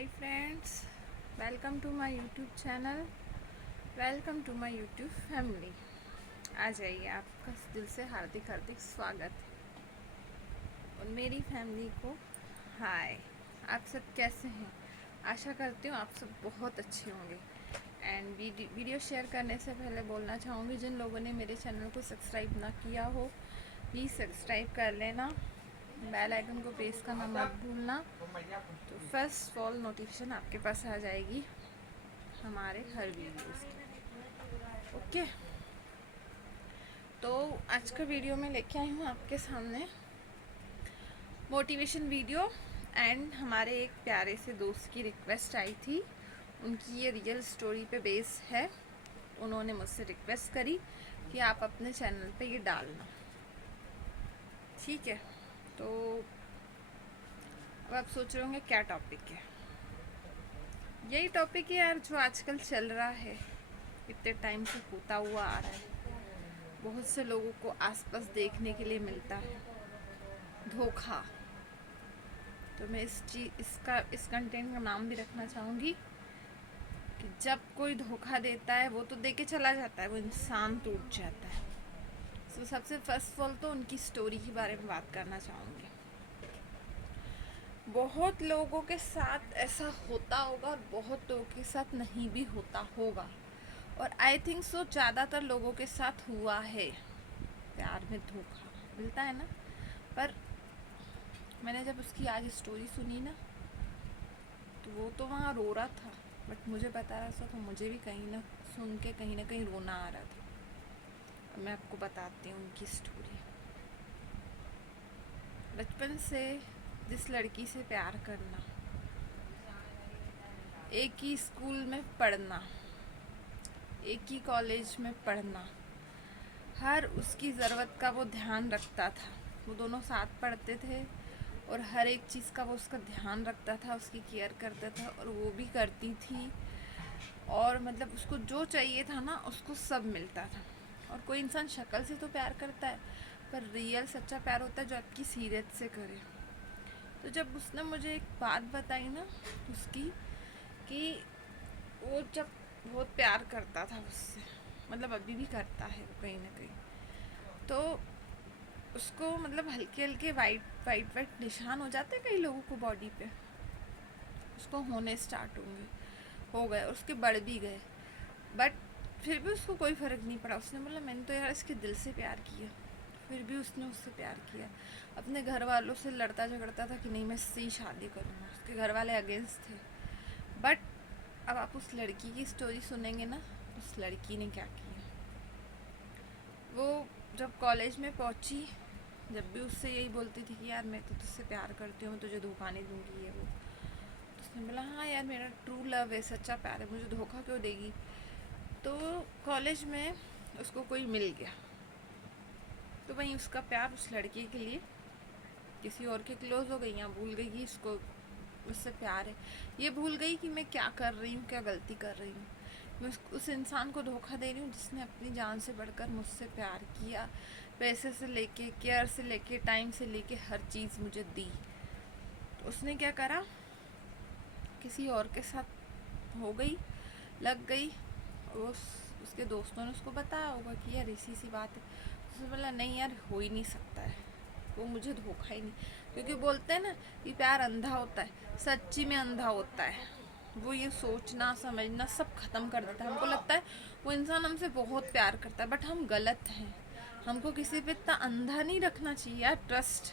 Hi friends, welcome to my YouTube channel, welcome to my YouTube family. आ जाइए, आपका दिल से हार्दिक हार्दिक स्वागत है। और मेरी फैमिली को हाय। आप सब कैसे हैं? आशा करती हूँ आप सब बहुत अच्छे होंगे। एंड वीडियो शेयर करने से पहले बोलना चाहूँगी, जिन लोगों ने मेरे चैनल को सब्सक्राइब ना किया हो प्लीज़ सब्सक्राइब कर लेना, बेल आइकन को प्रेस करना मत भूलना। तो फर्स्ट ऑल नोटिफिकेशन आपके पास आ जाएगी हमारे हर वीडियोस की। ओके, तो आज का वीडियो में लेके आई हूँ आपके सामने मोटिवेशन वीडियो। एंड हमारे एक प्यारे से दोस्त की रिक्वेस्ट आई थी, उनकी ये रियल स्टोरी पे बेस है। उन्होंने मुझसे रिक्वेस्ट करी कि आप अपने चैनल पे ये डालना। ठीक है, तो अब आप सोच रहे होंगे क्या टॉपिक है। यही टॉपिक है यार, जो आजकल चल रहा है, इतने टाइम से होता हुआ आ रहा है, बहुत से लोगों को आसपास देखने के लिए मिलता है, धोखा। तो मैं इस कंटेंट का नाम भी रखना चाहूँगी कि जब कोई धोखा देता है वो तो दे के चला जाता है, वो इंसान टूट जाता है। तो सबसे फर्स्ट ऑफ ऑल तो उनकी स्टोरी के बारे में बात करना चाहूँगी। बहुत लोगों के साथ ऐसा होता होगा और बहुत लोगों के साथ नहीं भी होता होगा, और आई थिंक सो ज़्यादातर लोगों के साथ हुआ है। प्यार में धोखा मिलता है ना। पर मैंने जब उसकी आज स्टोरी सुनी ना, तो वो तो वहाँ रो रहा था, बट मुझे बता रहा था, तो मुझे भी कहीं ना सुन के कहीं ना कहीं रोना आ रहा था। और मैं आपको बताती हूँ उनकी स्टोरी। बचपन से जिस लड़की से प्यार करना, एक ही स्कूल में पढ़ना, एक ही कॉलेज में पढ़ना, हर उसकी ज़रूरत का वो ध्यान रखता था। वो दोनों साथ पढ़ते थे और हर एक चीज़ का वो उसका ध्यान रखता था, उसकी केयर करता था, और वो भी करती थी। और मतलब उसको जो चाहिए था ना, उसको सब मिलता था। और कोई इंसान शक्ल से तो प्यार करता है, पर रियल सच्चा प्यार होता है जो आपकी सीरत से करे। तो जब उसने मुझे एक बात बताई ना उसकी, कि वो जब बहुत प्यार करता था उससे, मतलब अभी भी करता है वो कहीं ना कहीं, तो उसको मतलब हल्के हल्के वाइट वाइट वाइट निशान हो जाते हैं कई लोगों को बॉडी पे, उसको होने स्टार्ट होंगे, हो गए, और उसके बढ़ भी गए। बट फिर भी उसको कोई फ़र्क नहीं पड़ा। उसने बोला मैंने तो यार इसके दिल से प्यार किया। फिर भी उसने उससे प्यार किया। अपने घर वालों से लड़ता झगड़ता था कि नहीं मैं इससे ही शादी करूँगा, उसके घर वाले अगेंस्ट थे। बट अब आप उस लड़की की स्टोरी सुनेंगे ना, उस लड़की ने क्या किया। वो जब कॉलेज में पहुंची, जब भी उससे यही बोलती थी कि यार मैं तो तुझसे प्यार करती हूँ, मैं तुझे धोखा नहीं दूंगी, ये वो, तो उसने बोला हाँ यार मेरा ट्रू लव है, सच्चा प्यार है, मुझे धोखा क्यों देगी। तो कॉलेज में उसको कोई मिल गया, तो वहीं उसका प्यार उस लड़के के लिए किसी और के क्लोज हो गई। यहाँ भूल गई कि इसको उससे प्यार है, ये भूल गई कि मैं क्या कर रही हूँ, क्या गलती कर रही हूँ। मैं उस इंसान को धोखा दे रही हूँ जिसने अपनी जान से बढ़कर मुझसे प्यार किया, पैसे से लेके, केयर से लेके, टाइम से लेके हर चीज़ मुझे दी। तो उसने क्या करा, किसी और के साथ हो गई, लग गई। और उसके दोस्तों ने उसको बताया होगा कि यार इसी सी बात है। उसने बोला नहीं यार हो ही नहीं सकता है, वो मुझे धोखा ही नहीं। क्योंकि बोलते हैं ना कि प्यार अंधा होता है, सच्ची में अंधा होता है। वो ये सोचना समझना सब ख़त्म कर देता है। हमको लगता है वो इंसान हमसे बहुत प्यार करता है, बट हम गलत हैं। हमको किसी पे इतना अंधा नहीं रखना चाहिए यार, ट्रस्ट।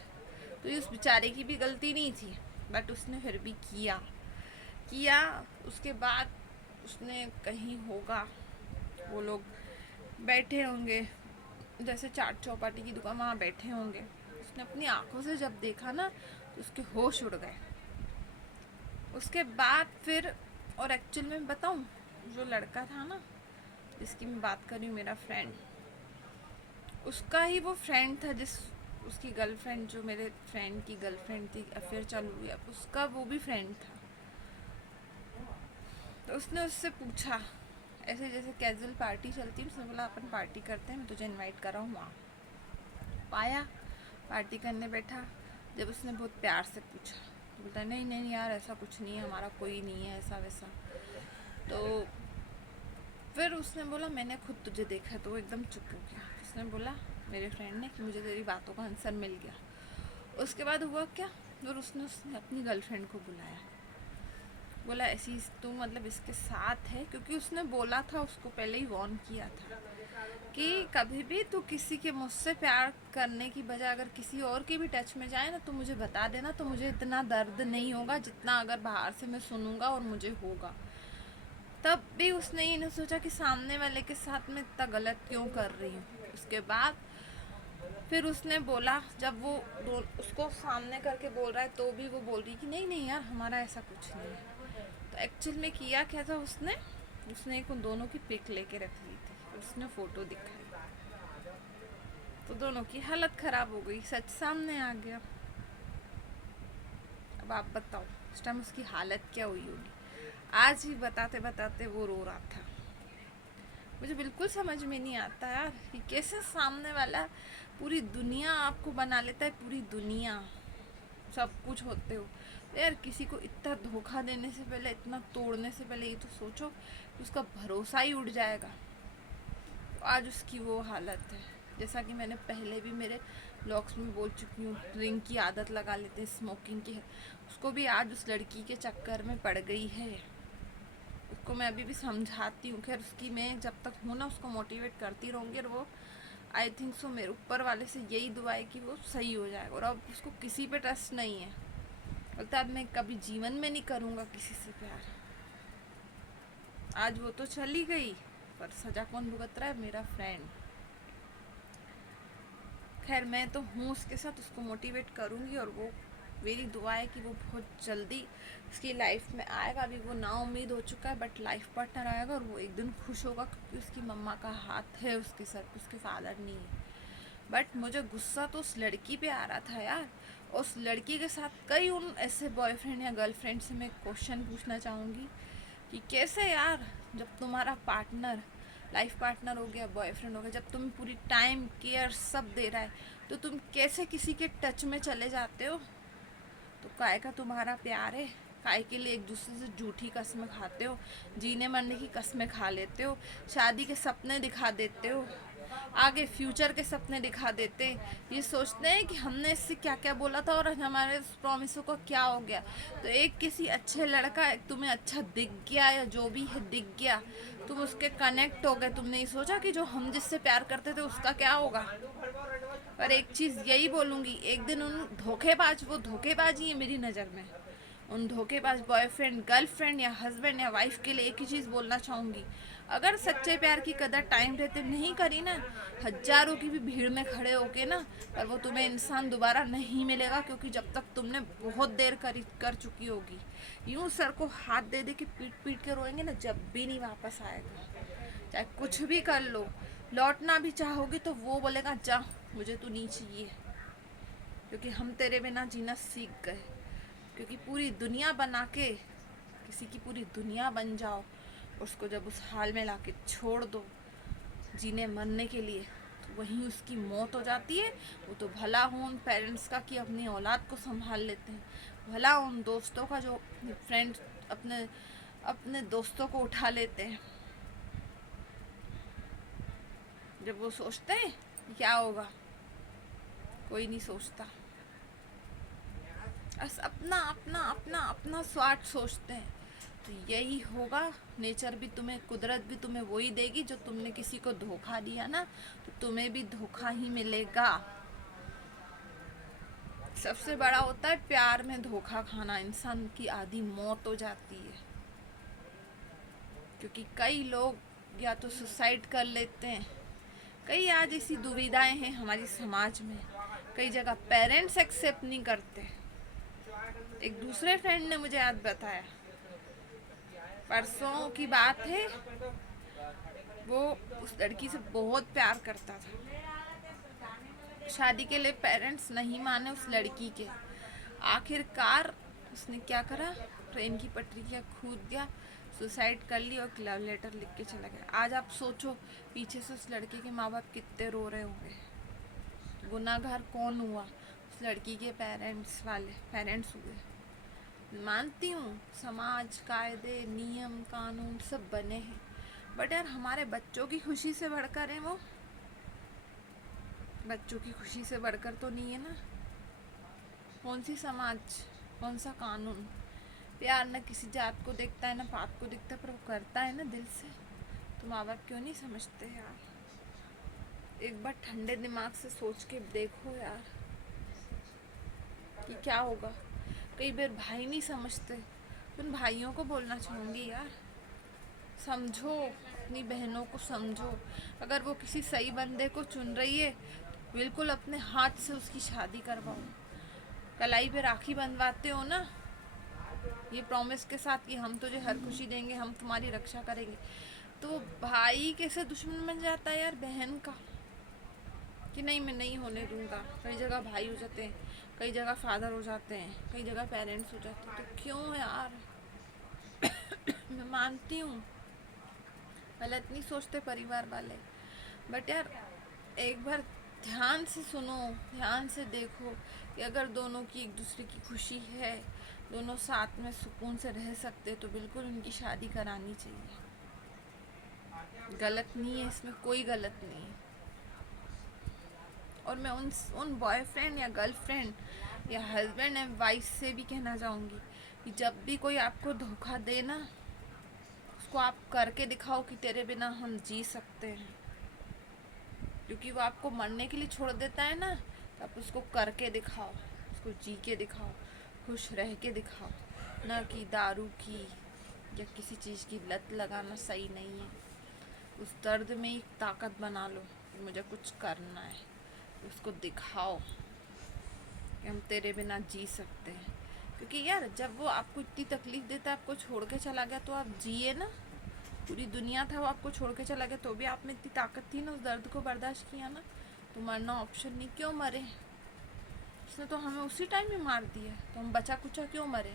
तो ये उस बेचारे की भी गलती नहीं थी, बट उसने फिर भी किया। उसके बाद उसने कहीं होगा, वो लोग बैठे होंगे, जैसे चाट चौपाटी की दुकान, वहाँ बैठे होंगे। उसने अपनी आंखों से जब देखा ना, तो उसके होश उड़ गए। उसके बाद फिर, और एक्चुअल में बताऊँ, जो लड़का था ना जिसकी मैं बात कर रही हूँ, मेरा फ्रेंड, उसका ही वो फ्रेंड था जिस उसकी गर्लफ्रेंड, जो मेरे फ्रेंड की गर्लफ्रेंड थी, अफेयर चालू हुई, अब उसका वो भी फ्रेंड था। तो उसने उससे पूछा, ऐसे जैसे कैजुअल पार्टी चलती है, उसने बोला अपन पार्टी करते हैं, मैं तुझे इनवाइट कर रहा हूँ वहाँ। पाया, पार्टी करने बैठा। जब उसने बहुत प्यार से पूछा तो बोलता है नहीं नहीं यार ऐसा कुछ नहीं है, हमारा कोई नहीं है ऐसा वैसा। तो फिर उसने बोला मैंने खुद तुझे देखा है, तो वो एकदम चुप हो गया। उसने बोला मेरे फ्रेंड ने कि मुझे तेरी बातों का आंसर मिल गया। उसके बाद हुआ क्या, फिर उसने अपनी गर्लफ्रेंड को बुलाया, बोला ऐसी तू मतलब इसके साथ है, क्योंकि उसने बोला था, उसको पहले ही वार्न किया था कि कभी भी तू किसी के मुझसे प्यार करने की बजाय अगर किसी और के भी टच में जाए ना तो मुझे बता देना, तो मुझे इतना दर्द नहीं होगा जितना अगर बाहर से मैं सुनूंगा और मुझे होगा। तब भी उसने ये नहीं सोचा कि सामने वाले के साथ मैं इतना गलत क्यों कर रही हूँ। उसके बाद फिर उसने बोला, जब वो उसको सामने करके बोल रहा है तो भी वो बोल रही कि नहीं नहीं यार हमारा ऐसा कुछ नहीं है। तो एक्चुअल में किया क्या था, उसने उसने एक उन दोनों की पिक लेके रख ली थी, उसने फ़ोटो दिखाई, तो दोनों की हालत ख़राब हो गई, सच सामने आ गया। अब आप बताओ उस टाइम उसकी हालत क्या हुई होगी। आज ही बताते बताते वो रो रहा था। मुझे बिल्कुल समझ में नहीं आता यार कि कैसे सामने वाला पूरी दुनिया आपको बना लेता है, पूरी दुनिया सब कुछ होते हो। तो यार किसी को इतना धोखा देने से पहले, इतना तोड़ने से पहले ये तो सोचो कि उसका भरोसा ही उड़ जाएगा। तो आज उसकी वो हालत है। जैसा कि मैंने पहले भी मेरे ब्लॉग्स में बोल चुकी हूँ, ड्रिंक की आदत लगा लेते हैं, स्मोकिंग की है, उसको भी आज उस लड़की के चक्कर में पड़ गई है। उसको मैं अभी भी समझाती हूँ, खैर उसकी मैं जब तक हूँ ना उसको मोटिवेट करती रहूँगी, और वो आई थिंक सो मेरे ऊपर वाले से यही दुआ है कि वो सही हो जाएगा। और अब उसको किसी पे ट्रस्ट नहीं है, बोलता अब मैं कभी जीवन में नहीं करूँगा किसी से प्यार। आज वो तो चली गई, पर सजा कौन भुगत रहा है, मेरा फ्रेंड। खैर मैं तो हूँ उसके साथ, उसको मोटिवेट करूँगी, और वो मेरी दुआ है कि वो बहुत जल्दी उसकी लाइफ में आएगा। अभी वो ना उम्मीद हो चुका है, बट लाइफ पार्टनर आएगा और वो एक दिन खुश होगा, क्योंकि उसकी मम्मा का हाथ है उसके सर पे, उसके फादर नहीं है। बट मुझे गुस्सा तो उस लड़की पे आ रहा था यार। उस लड़की के साथ कई उन ऐसे बॉयफ्रेंड या गर्लफ्रेंड से मैं क्वेश्चन पूछना चाहूँगी कि कैसे यार, जब तुम्हारा पार्टनर, लाइफ पार्टनर हो गया, बॉयफ्रेंड हो गया, जब तुम्हें पूरी टाइम केयर सब दे रहा है, तो तुम कैसे किसी के टच में चले जाते हो। तो काय का तुम्हारा प्यार है, काय के लिए एक दूसरे से झूठी कस्में खाते हो, जीने मरने की कस्में खा लेते हो, शादी के सपने दिखा देते हो, आगे फ्यूचर के सपने दिखा देते, ये सोचते हैं कि हमने इससे क्या क्या बोला था और हमारे प्रॉमिसों को क्या हो गया। तो एक किसी अच्छे लड़का तुम्हें अच्छा दिख गया या जो भी है दिख गया, तुम उसके कनेक्ट हो गए, तुमने ये सोचा कि जो हम जिससे प्यार करते थे उसका क्या होगा। पर एक चीज़ यही बोलूँगी, एक दिन उन धोखेबाज, वो धोखेबाजी है मेरी नज़र में, उन धोखेबाज बॉयफ्रेंड, गर्लफ्रेंड या हस्बैंड या वाइफ के लिए एक ही चीज़ बोलना चाहूँगी, अगर सच्चे प्यार की कदर टाइम रहते नहीं करी ना, हजारों की भी भीड़ में खड़े होके ना, पर वो तुम्हें इंसान दोबारा नहीं मिलेगा, क्योंकि जब तक तुमने बहुत देर कर चुकी होगी। यूं सर को हाथ दे दे के पीट पीट के रोएंगे ना, जब भी नहीं वापस आएगा। चाहे कुछ भी कर लो, लौटना भी चाहोगी तो वो बोलेगा जा, मुझे तू नहीं चाहिए, क्योंकि हम तेरे बिना जीना सीख गए। क्योंकि पूरी दुनिया बना के, किसी की पूरी दुनिया बन जाओ, उसको जब उस हाल में लाके छोड़ दो जीने मरने के लिए, तो वहीं उसकी मौत हो जाती है। वो तो भला हो उन पेरेंट्स का कि अपनी औलाद को संभाल लेते हैं, भला उन दोस्तों का जो फ्रेंड्स अपने अपने दोस्तों को उठा लेते हैं। जब वो सोचते हैं क्या होगा, कोई नहीं सोचता, बस अपना अपना अपना अपना स्वार्थ सोचते हैं। तो यही होगा, नेचर भी तुम्हें, कुदरत भी तुम्हें वही देगी, जो तुमने किसी को धोखा दिया ना, तो तुम्हें भी धोखा ही मिलेगा। सबसे बड़ा होता है प्यार में धोखा खाना, इंसान की आधी मौत हो जाती है। क्योंकि कई लोग या तो सुसाइड कर लेते हैं, कई आज ऐसी दुविधाएं हैं हमारी समाज में, कई जगह पेरेंट्स एक्सेप्ट नहीं करते। एक दूसरे फ्रेंड ने मुझे आज बताया, परसों की बात है, वो उस लड़की से बहुत प्यार करता था, शादी के लिए पेरेंट्स नहीं माने उस लड़की के, आखिरकार उसने क्या करा, ट्रेन की पटरी के कूद गया, सुसाइड कर ली और लव लेटर लिख के चला गया। आज आप सोचो पीछे से उस लड़के के माँ बाप कितने रो रहे होंगे। गुनाहगार कौन हुआ, उस लड़की के पेरेंट्स हुए। मानती हूँ समाज, कायदे, नियम, कानून सब बने हैं, बट यार हमारे बच्चों की खुशी से बढ़कर है वो। बच्चों की खुशी से बढ़कर तो नहीं है ना। कौन सी समाज, कौन सा कानून। प्यार न किसी जात को देखता है, न पात को देखता, पर वो करता है ना दिल से। तो माँ बाप क्यों नहीं समझते यार। एक बार ठंडे दिमाग से सोच के देखो यार कि क्या होगा। कई बार भाई नहीं समझते, तो उन भाइयों को बोलना चाहूँगी यार, समझो अपनी बहनों को, समझो। अगर वो किसी सही बंदे को चुन रही है, बिल्कुल अपने हाथ से उसकी शादी करवाओ। कलाई पे राखी बंधवाते हो ना, ये प्रॉमिस के साथ कि हम तुझे हर खुशी देंगे, हम तुम्हारी रक्षा करेंगे, तो भाई कैसे दुश्मन बन जाता है यार बहन का, कि नहीं मैं नहीं होने दूंगा। कई जगह भाई हो जाते हैं, कई जगह फादर हो जाते हैं, कई जगह पेरेंट्स हो जाते हैं, तो क्यों यार। मैं मानती हूँ गलत नहीं सोचते परिवार वाले, बट यार एक बार ध्यान से सुनो, ध्यान से देखो कि अगर दोनों की एक दूसरे की खुशी है, दोनों साथ में सुकून से रह सकते, तो बिल्कुल उनकी शादी करानी चाहिए। गलत नहीं है इसमें, कोई गलत नहीं है। और मैं उन बॉयफ्रेंड या गर्लफ्रेंड या हस्बैंड एंड वाइफ से भी कहना चाहूँगी कि जब भी कोई आपको धोखा दे ना, उसको आप करके दिखाओ कि तेरे बिना हम जी सकते हैं। क्योंकि वो आपको मरने के लिए छोड़ देता है ना, तो आप उसको करके दिखाओ, उसको जी के दिखाओ, खुश रह के दिखाओ। ना कि दारू की या किसी चीज़ की लत लगाना सही नहीं है। उस दर्द में एक ताकत बना लो कि मुझे कुछ करना है, उसको दिखाओ कि हम तेरे बिना जी सकते हैं। क्योंकि यार जब वो आपको इतनी तकलीफ देता है, आपको छोड़ के चला गया, तो आप जिए ना। पूरी दुनिया था, वो आपको छोड़ के चला गया, तो भी आप में इतनी ताकत थी ना उस दर्द को बर्दाश्त किया ना। तो मरना ऑप्शन नहीं, क्यों मरे। उसने तो हमें उसी टाइम में मार दिया, तो हम बचा कुचा क्यों मरे।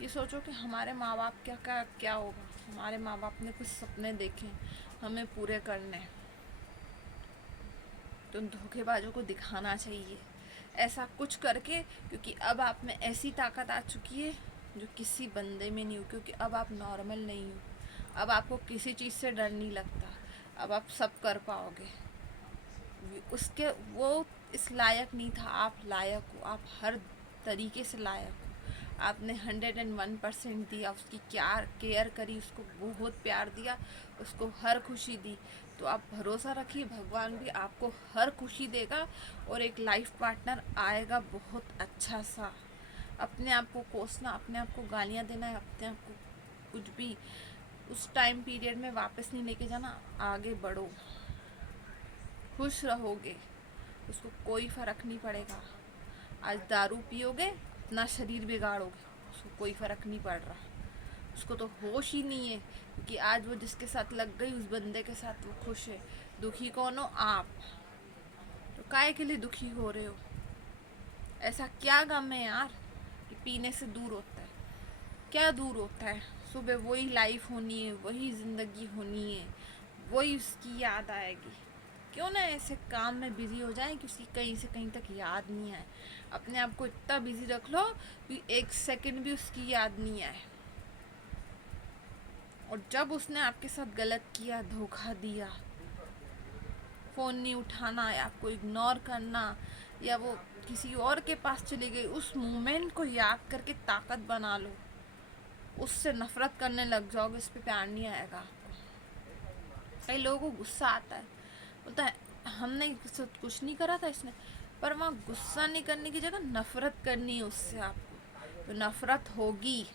ये सोचो कि हमारे माँ बाप क्या होगा। हमारे माँ बाप ने कुछ सपने देखे, हमें पूरे करने, तो उन धोखेबाजों को दिखाना चाहिए ऐसा कुछ करके। क्योंकि अब आप में ऐसी ताकत आ चुकी है जो किसी बंदे में नहीं हो। क्योंकि अब आप नॉर्मल नहीं हो, अब आपको किसी चीज़ से डर नहीं लगता, अब आप सब कर पाओगे। उसके वो इस लायक नहीं था, आप लायक हो, आप हर तरीके से लायक हो। आपने 101% दिया, उसकी क्या केयर करी, उसको बहुत प्यार दिया, उसको हर खुशी दी। तो आप भरोसा रखिए, भगवान भी आपको हर खुशी देगा और एक लाइफ पार्टनर आएगा बहुत अच्छा सा। अपने आप को कोसना, अपने आप को गालियाँ देना है, अपने आप को कुछ भी उस टाइम पीरियड में वापस नहीं लेके जाना। आगे बढ़ो, खुश रहोगे, उसको कोई फ़र्क नहीं पड़ेगा। आज दारू पियोगे, अपना शरीर बिगाड़ोगे, उसको कोई फ़र्क नहीं पड़ रहा। उसको तो होश ही नहीं है, क्योंकि आज वो जिसके साथ लग गई, उस बंदे के साथ वो खुश है। दुखी कौन हो आप, तो काहे के लिए दुखी हो रहे हो। ऐसा क्या गम है यार कि पीने से दूर होता है। क्या दूर होता है, सुबह वही लाइफ होनी है, वही ज़िंदगी होनी है, वही उसकी याद आएगी। क्यों ना ऐसे काम में बिज़ी हो जाए कि उसकी कहीं से कहीं तक याद नहीं आए। अपने आप को इतना बिज़ी रख लो कि एक सेकंड भी उसकी याद नहीं आए। और जब उसने आपके साथ गलत किया, धोखा दिया, फ़ोन नहीं उठाना या आपको इग्नोर करना, या वो किसी और के पास चली गई, उस मोमेंट को याद करके ताकत बना लो। उससे नफ़रत करने लग जाओगे, इस पे प्यार नहीं आएगा आपको। कई लोगों को गुस्सा आता है, बोलता है हमने कुछ नहीं करा था इसने, पर वहाँ गुस्सा नहीं करने की जगह नफ़रत करनी है उससे आपको। तो नफ़रत होगी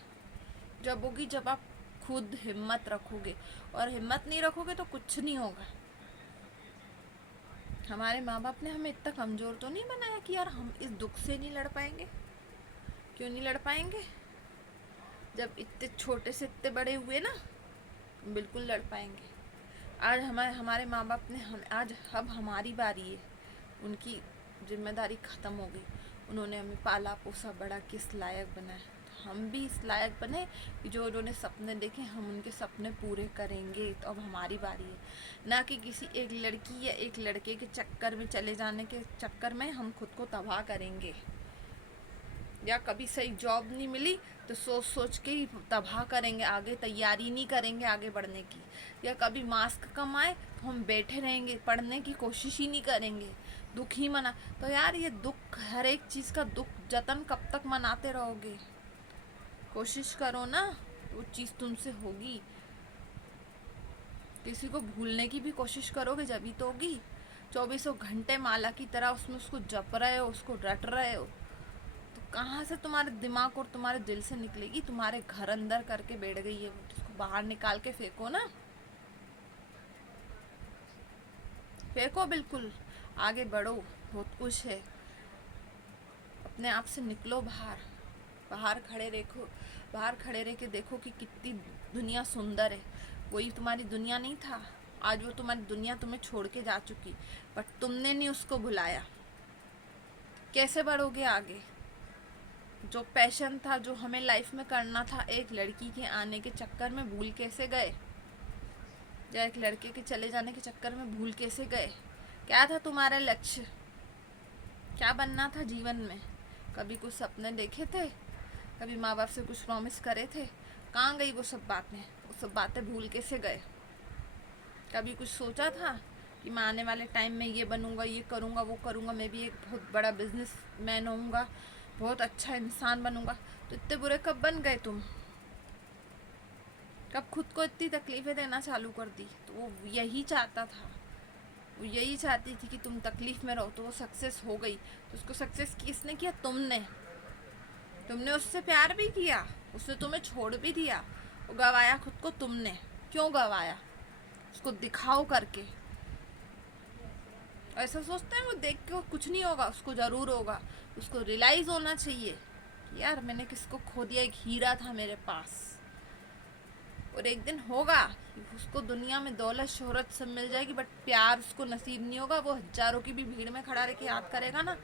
जब आप खुद हिम्मत रखोगे, और हिम्मत नहीं रखोगे तो कुछ नहीं होगा। हमारे माँ बाप ने हमें इतना कमज़ोर तो नहीं बनाया कि यार हम इस दुख से नहीं लड़ पाएंगे। क्यों नहीं लड़ पाएंगे, जब इतने छोटे से इतने बड़े हुए ना, बिल्कुल लड़ पाएंगे। आज हमारे माँ बाप ने आज अब हमारी बारी है, उनकी जिम्मेदारी ख़त्म हो गई। उन्होंने हमें पाला पोसा बड़ा किस लायक बनाया, तो हम भी इस लायक बने कि जो उन्होंने सपने देखे हम उनके सपने पूरे करेंगे। तो अब हमारी बारी है, ना कि किसी एक लड़की या एक लड़के के चक्कर में चले जाने के चक्कर में हम खुद को तबाह करेंगे। या कभी सही जॉब नहीं मिली तो सोच सोच के ही तबाह करेंगे, आगे तैयारी नहीं करेंगे आगे बढ़ने की। या कभी मास्क कम आए तो हम बैठे रहेंगे, पढ़ने की कोशिश ही नहीं करेंगे, दुख ही मना। तो यार ये दुख, हर एक चीज़ का दुख जतन कब तक मनाते रहोगे? कोशिश करो ना, वो चीज़ तुमसे होगी। किसी को भूलने की भी कोशिश करोगे जब तो होगी। 24 घंटे माला की तरह उसमें उसको जप रहे हो, उसको रट रहे हो, तो कहाँ से तुम्हारे दिमाग और तुम्हारे दिल से निकलेगी? तुम्हारे घर अंदर करके बैठ गई है वो, उसको बाहर निकाल के फेंको ना, फेंको बिल्कुल। आगे बढ़ो, बहुत कुछ है, अपने आप से निकलो बाहर। बाहर खड़े देखो, बाहर खड़े रह के देखो कि कितनी दुनिया सुंदर है। वही तुम्हारी दुनिया नहीं था? आज वो तुम्हारी दुनिया तुम्हें छोड़ के जा चुकी, बट तुमने नहीं उसको भुलाया। कैसे बढ़ोगे आगे? जो पैशन था, जो हमें लाइफ में करना था, एक लड़की के आने के चक्कर में भूल कैसे गए? या एक लड़के के चले जाने के चक्कर में भूल कैसे गए? क्या था तुम्हारा लक्ष्य? क्या बनना था जीवन में? कभी कुछ सपने देखे थे? कभी माँ बाप से कुछ प्रॉमिस करे थे? कहाँ गई वो सब बातें? वो सब बातें भूल कैसे गए? कभी कुछ सोचा था कि मैं आने वाले टाइम में ये बनूंगा, ये करूंगा, वो करूंगा, मैं भी एक बहुत बड़ा बिजनेस मैन होऊंगा, बहुत अच्छा इंसान बनूंगा? तो इतने बुरे कब बन गए तुम? कब खुद को इतनी तकलीफ़ें देना चालू कर दी? तो वो यही चाहता था, वो यही चाहती थी कि तुम तकलीफ़ में रहो, तो वो सक्सेस हो गई। तो उसको सक्सेस किसने किया? तुमने। तुमने उससे प्यार भी किया, उसने तुम्हें छोड़ भी दिया, वो गवाया खुद को तुमने। क्यों गवाया? उसको दिखाओ करके। ऐसा सोचते हैं वो, देख के कुछ नहीं होगा, उसको ज़रूर होगा। उसको रियलाइज़ होना चाहिए कि यार मैंने किसको खो दिया, एक हीरा था मेरे पास। और एक दिन होगा कि उसको दुनिया में दौलत शोहरत सब मिल जाएगी, बट प्यार उसको नसीब नहीं होगा। वो हजारों की भी भीड़ में खड़ा रह के याद करेगा ना,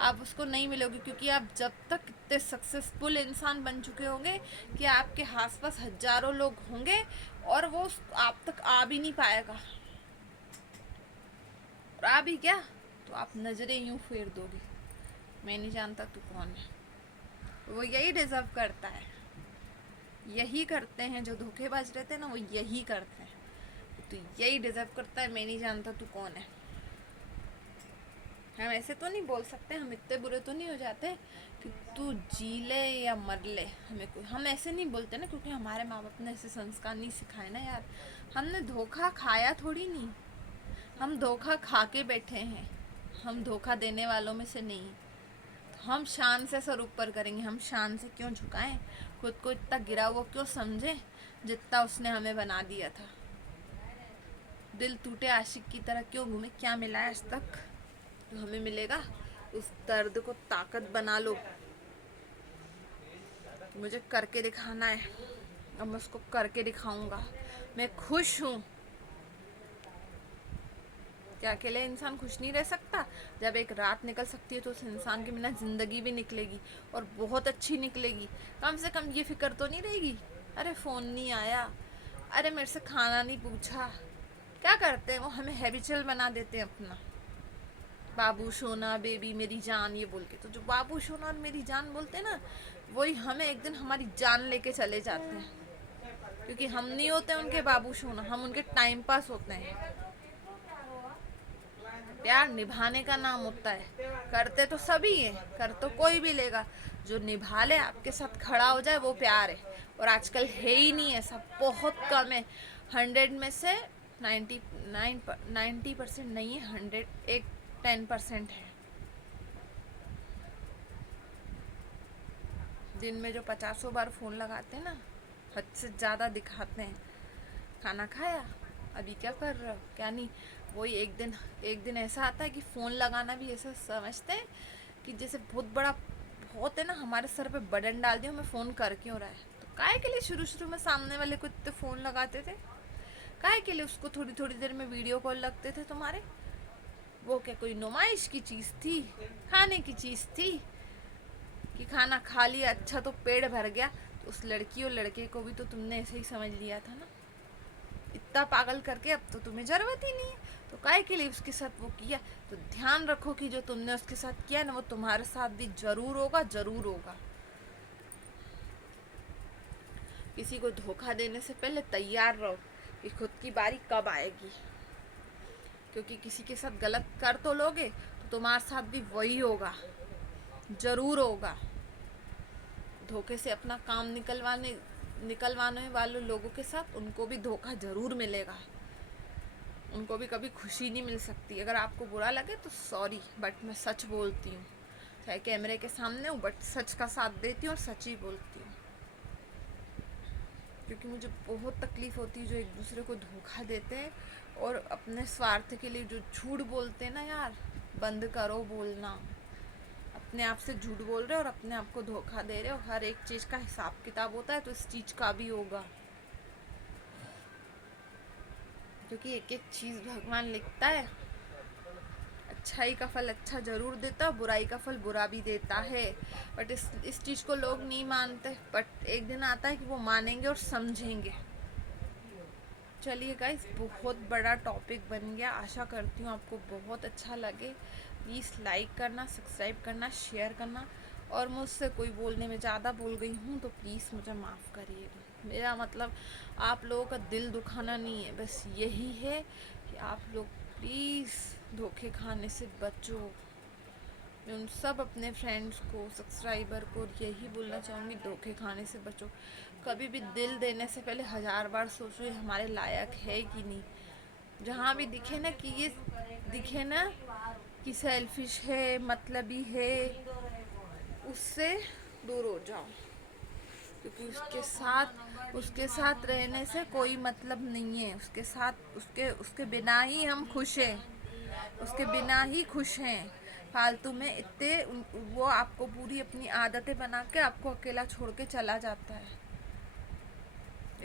आप उसको नहीं मिलोगे। क्योंकि आप जब तक इतने सक्सेसफुल इंसान बन चुके होंगे कि आपके आसपास हजारों लोग होंगे और वो आप तक आ भी नहीं पाएगा। और आ भी क्या तो आप नज़रें यूं फेर दोगे, मैं नहीं जानता तू कौन है। वो यही डिजर्व करता है, यही करते हैं जो धोखेबाज रहते हैं ना, वो यही करते हैं। तो यही डिजर्व करता है, मैं नहीं जानता तू कौन है। हम ऐसे तो नहीं बोल सकते, हम इतने बुरे तो नहीं हो जाते कि तू जी ले या मर ले। हमें कोई, हम ऐसे नहीं बोलते ना, क्योंकि हमारे माँ बाप ने ऐसे संस्कार नहीं सिखाए ना यार। हमने धोखा खाया थोड़ी नहीं, हम धोखा खा के बैठे हैं, हम धोखा देने वालों में से नहीं। तो हम शान से सर ऊपर करेंगे, हम शान से क्यों झुकाएं? खुद को इतना गिरा हुआ क्यों समझें जितना उसने हमें बना दिया था? दिल टूटे आशिक की तरह क्यों घूमे? क्या मिला है आज तक तो हमें मिलेगा? उस दर्द को ताकत बना लो। मुझे करके दिखाना है, अब मैं उसको करके दिखाऊंगा। मैं खुश हूँ। क्या अकेले इंसान खुश नहीं रह सकता? जब एक रात निकल सकती है तो उस इंसान के बिना ज़िंदगी भी निकलेगी, और बहुत अच्छी निकलेगी। कम से कम ये फिक्र तो नहीं रहेगी, अरे फ़ोन नहीं आया, अरे मेरे से खाना नहीं पूछा। क्या करते हैं वो, हमें हैबिचुअल बना देते हैं अपना। बाबू सोना, बेबी मेरी जान, ये बोल के। तो जो बाबू सोना और मेरी जान बोलते हैं ना, वही हमें एक दिन हमारी जान लेके चले जाते हैं। क्योंकि हम नहीं होते उनके बाबू सोना, हम उनके टाइम पास होते हैं। प्यार निभाने का नाम होता है। करते तो सभी हैं, कर तो कोई भी लेगा, जो निभा ले, आपके साथ खड़ा हो जाए, वो प्यार है। और आजकल है ही नहीं ऐसा, बहुत कम है। 100 में से 90% नहीं है, 100 एक 10% है। दिन में जो 50 बार फ़ोन लगाते हैं ना, हद से ज़्यादा दिखाते हैं। खाना खाया, अभी क्या कर रहे हो, क्या नहीं। वही एक दिन ऐसा आता है कि फ़ोन लगाना भी ऐसा समझते हैं कि जैसे बहुत बड़ा, बहुत है ना, हमारे सर पे बर्डन डाल दिया, हमें फ़ोन कर क्यों रहा है। तो काहे के लिए शुरू शुरू में सामने वाले को इतने फ़ोन लगाते थे? काहे के लिए उसको थोड़ी थोड़ी देर में वीडियो कॉल लगते थे तुम्हारे? वो क्या कोई नुमाइश की चीज़ थी? खाने की चीज़ थी कि खाना खा लिया, अच्छा तो पेट भर गया? तो उस लड़की और लड़के को भी तो तुमने ऐसे ही समझ लिया था ना। इतना पागल करके अब तो तुम्हें ज़रूरत ही नहीं है, तो काहे के लिए उसके साथ वो किया। तो ध्यान रखो कि जो तुमने उसके साथ किया ना, वो तुम्हारे साथ भी ज़रूर होगा, ज़रूर होगा। किसी को धोखा देने से पहले तैयार रहो कि खुद की बारी कब आएगी, क्योंकि किसी के साथ गलत कर तो लोगे तो तुम्हारे साथ भी वही होगा, ज़रूर होगा। धोखे से अपना काम निकलवाने वाले लोगों के साथ उनको भी धोखा ज़रूर मिलेगा, उनको भी कभी खुशी नहीं मिल सकती। अगर आपको बुरा लगे तो सॉरी, बट मैं सच बोलती हूँ, चाहे कैमरे के सामने हूँ, बट सच का साथ देती हूँ और सच ही बोलती हूँ। क्योंकि मुझे बहुत तकलीफ़ होती है जो एक दूसरे को धोखा देते हैं और अपने स्वार्थ के लिए जो झूठ बोलते हैं ना यार, बंद करो बोलना। अपने आप से झूठ बोल रहे हो और अपने आप को धोखा दे रहे हो। हर एक चीज़ का हिसाब किताब होता है, तो इस चीज़ का भी होगा, क्योंकि एक एक चीज़ भगवान लिखता है। अच्छाई का फल अच्छा ज़रूर देता, बुराई का फल बुरा भी देता है। बट इस चीज़ को लोग नहीं मानते, बट एक दिन आता है कि वो मानेंगे और समझेंगे। चलिए गाइस, बहुत बड़ा टॉपिक बन गया, आशा करती हूँ आपको बहुत अच्छा लगे। प्लीज़ लाइक करना, सब्सक्राइब करना, शेयर करना, और मुझसे कोई बोलने में ज़्यादा बोल गई हूँ तो प्लीज़ मुझे माफ़ करिएगा। मेरा मतलब आप लोगों का दिल दुखाना नहीं है, बस यही है कि आप लोग प्लीज़ धोखे खाने से बचो। मैं उन सब अपने फ्रेंड्स को, सब्सक्राइबर को यही बोलना चाहूँगी, धोखे खाने से बचो। कभी भी दिल देने से पहले 1000 बार सोचो ये हमारे लायक है कि नहीं। जहाँ भी दिखे ना कि ये दिखे ना कि सेल्फिश है, मतलबी है, उससे दूर हो जाओ, क्योंकि उसके साथ रहने से कोई मतलब नहीं है। उसके बिना ही हम खुश हैं, उसके बिना ही खुश हैं। फालतू में इतने वो आपको पूरी अपनी आदतें बना के आपको अकेला छोड़ के चला जाता है।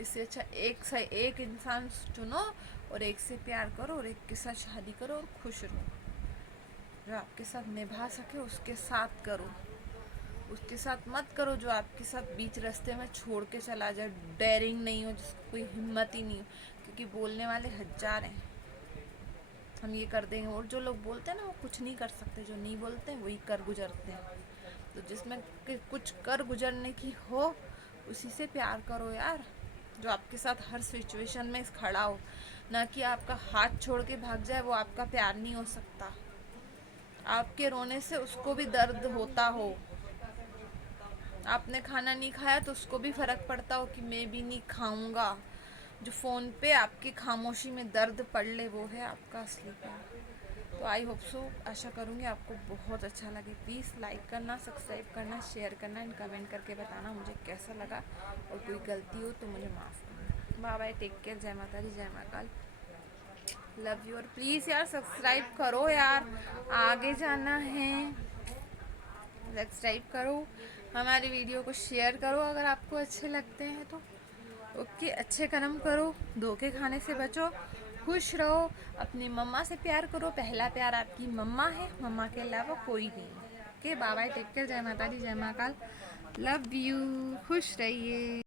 इससे अच्छा एक से एक इंसान चुनो और एक से प्यार करो और एक के साथ शादी करो और खुश रहो। जो आपके साथ निभा सके उसके साथ करो, उसके साथ मत करो जो आपके साथ बीच रास्ते में छोड़ के चला जाए। डेयरिंग नहीं हो, जिसको कोई हिम्मत ही नहीं हो, क्योंकि बोलने वाले 1000 हैं। हम ये कर देंगे, और जो लोग बोलते हैं ना वो कुछ नहीं कर सकते, जो नहीं बोलते हैं वही कर गुजरते हैं। तो जिसमें कुछ कर गुजरने की हो उसी से प्यार करो यार, जो आपके साथ हर सिचुएशन में खड़ा हो, ना कि आपका हाथ छोड़ के भाग जाए। वो आपका प्यार नहीं हो सकता। आपके रोने से उसको भी दर्द होता हो, आपने खाना नहीं खाया तो उसको भी फ़र्क पड़ता हो कि मैं भी नहीं खाऊंगा। जो फ़ोन पे आपकी खामोशी में दर्द पड़ ले, वो है आपका असली प्यार। तो आई होप सो, आशा करूँगी आपको बहुत अच्छा लगे। प्लीज़ लाइक करना, सब्सक्राइब करना, शेयर करना एंड कमेंट करके बताना मुझे कैसा लगा, और कोई गलती हो तो मुझे माफ़ करना। बाय बाय, टेक केयर, जय माता दी, जय महाकाल, लव यू। और प्लीज़ यार सब्सक्राइब करो यार, आगे जाना है। सब्सक्राइब करो, हमारी वीडियो को शेयर करो अगर आपको अच्छे लगते हैं तो। ओके, अच्छे कर्म करो, धोखे खाने से बचो, खुश रहो, अपनी मम्मा से प्यार करो। पहला प्यार आपकी मम्मा है, मम्मा के अलावा कोई नहीं। Okay, bye bye, take care, जय माता दी, जय महाकाल, लव यू, खुश रहिए।